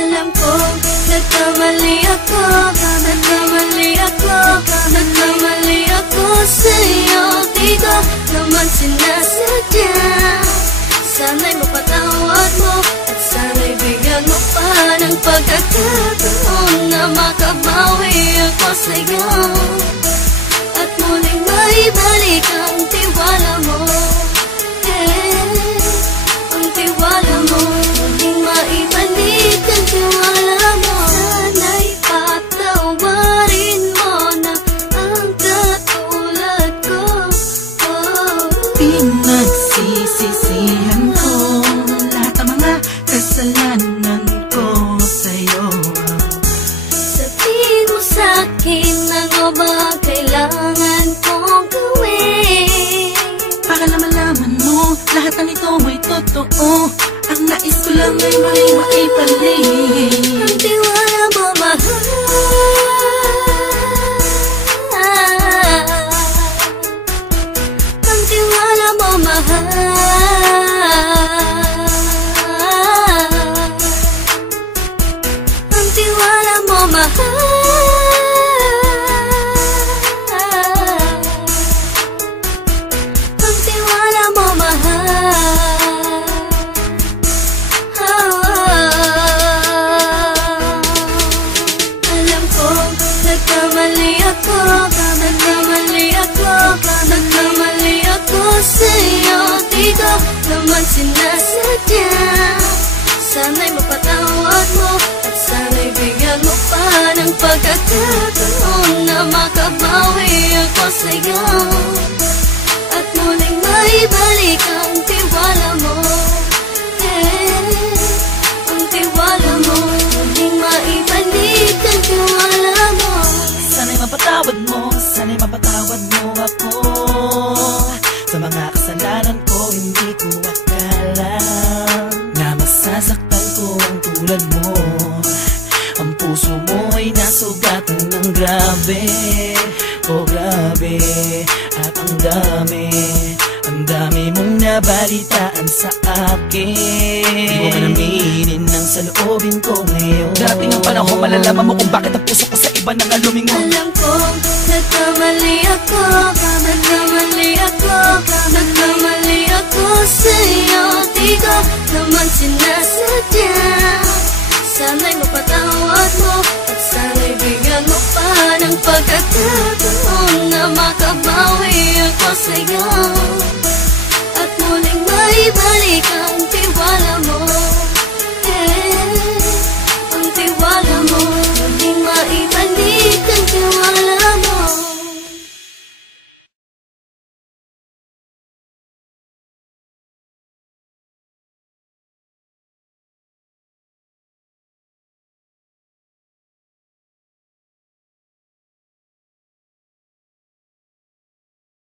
Alam ko, nagkamali ako, nagkamali ako, nagkamali ako sa'yo. Di ko naman sinasadya. Sana'y mapatawad mo at sana'y bigyan mo pa ng pagkakataon na makabawi ako sa'yo at muling maibalik ang tiwala mo. Ang tiwala mo, muling maibalik ang tiwala mo. Sana'y patawarin mo na ang katulad ko. Pinagsisisihan ko lahat ng mga kasalanan ko sa'yo. Sabihin mo sa'kin ano ba kailangan kong gawin para malaman mo lahat ng ito ay totoo. Ang nais ko lang ay maibalik ang tiwala mo, mahal. Ang tiwala mo, mahal. Ang tiwala mo, mahal. Ang tiwala mo, mahal. Alam ko, nagkamali ako, nagkamali ako, nagkamali ako sa'yo. Di ko naman sinasadya. Sana'y mapatawad mo at sana'y bigyan mo pa ng pagkakataon na makabawi ako sa'yo at muling maibalik ang tiwala mo. Ang tiwala mo, muling maibalik ang tiwala mo. Sana'y mapatawad mo, sana'y mapatawad mo ako sa mga kasalanan ko. Hindi ko akala na masasaktan ko ang tulad mo. Ang puso mo ay nasugatan ng grabe, oh grabe. At ang dami mong nabalitaan sa akin. Di mo man aminin ang saloobin ko ngayon. Darating ang panahon, malalaman mo kung bakit ang puso ko sa iba nang lumingon. Alam ko, nagkamali ako, nagkamali ako, nagkamali ako sa'yo. Di ko naman sinasadya. Sana'y mapatawad mo at sana'y bigyan mo pa ng pagkakataon na makabawi ako sa'yo at muling maibalik ang tiwala mo.